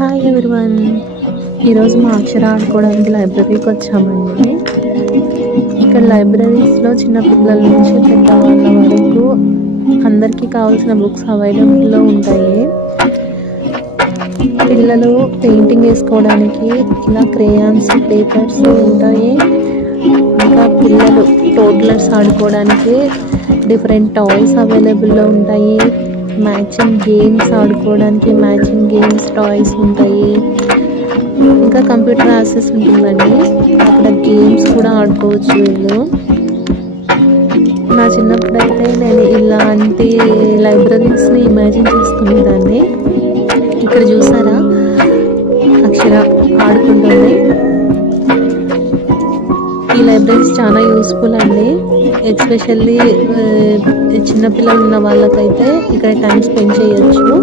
Hi everyone. ఈరోజు మా అక్షర ఆడుకోవడానికి లైబ్రరీకి వచ్చామండి. ఇక్కడ లైబ్రరీస్లో చిన్నపిల్లల నుంచి పెద్దవాళ్ళ వరకు అందరికీ కావాల్సిన బుక్స్ అవైలబుల్లో ఉంటాయి. పిల్లలు పెయింటింగ్ వేసుకోవడానికి ఇలా క్రేయాన్స్, పేపర్స్ ఉంటాయి. ఇంకా పిల్లలు టోడ్లర్స్ ఆడుకోవడానికి డిఫరెంట్ టాయ్స్ అవైలబుల్లో ఉంటాయి. మ్యాచింగ్ గేమ్స్ ఆడుకోవడానికి మ్యాచింగ్ గేమ్స్ టాయ్స్ ఉంటాయి. ఇంకా కంప్యూటర్ యాక్సెస్ ఉంటుందండి. అక్కడ గేమ్స్ కూడా ఆడుకోవచ్చు వీళ్ళు. నా చిన్నప్పుడైతే నేను ఇలాంటి లైబ్రరీస్ని ఇమాజిన్ చేసుకునేదాన్ని. ఇక్కడ చూసారా అక్షర ఆడుకుంటుంది. ఈ లైబ్రరీస్ చాలా యూస్ఫుల్ అండి. ఎస్పెషల్లీ చిన్నపిల్లలు ఉన్న వాళ్ళకైతే ఇక్కడ టైం స్పెండ్ చేయొచ్చు.